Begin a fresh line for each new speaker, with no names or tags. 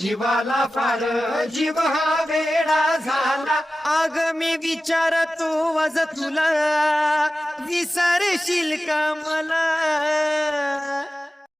जीवाला फार जीव हा वेडा झाला.
अग मी विचार तो वज तुला विसरशील का मला?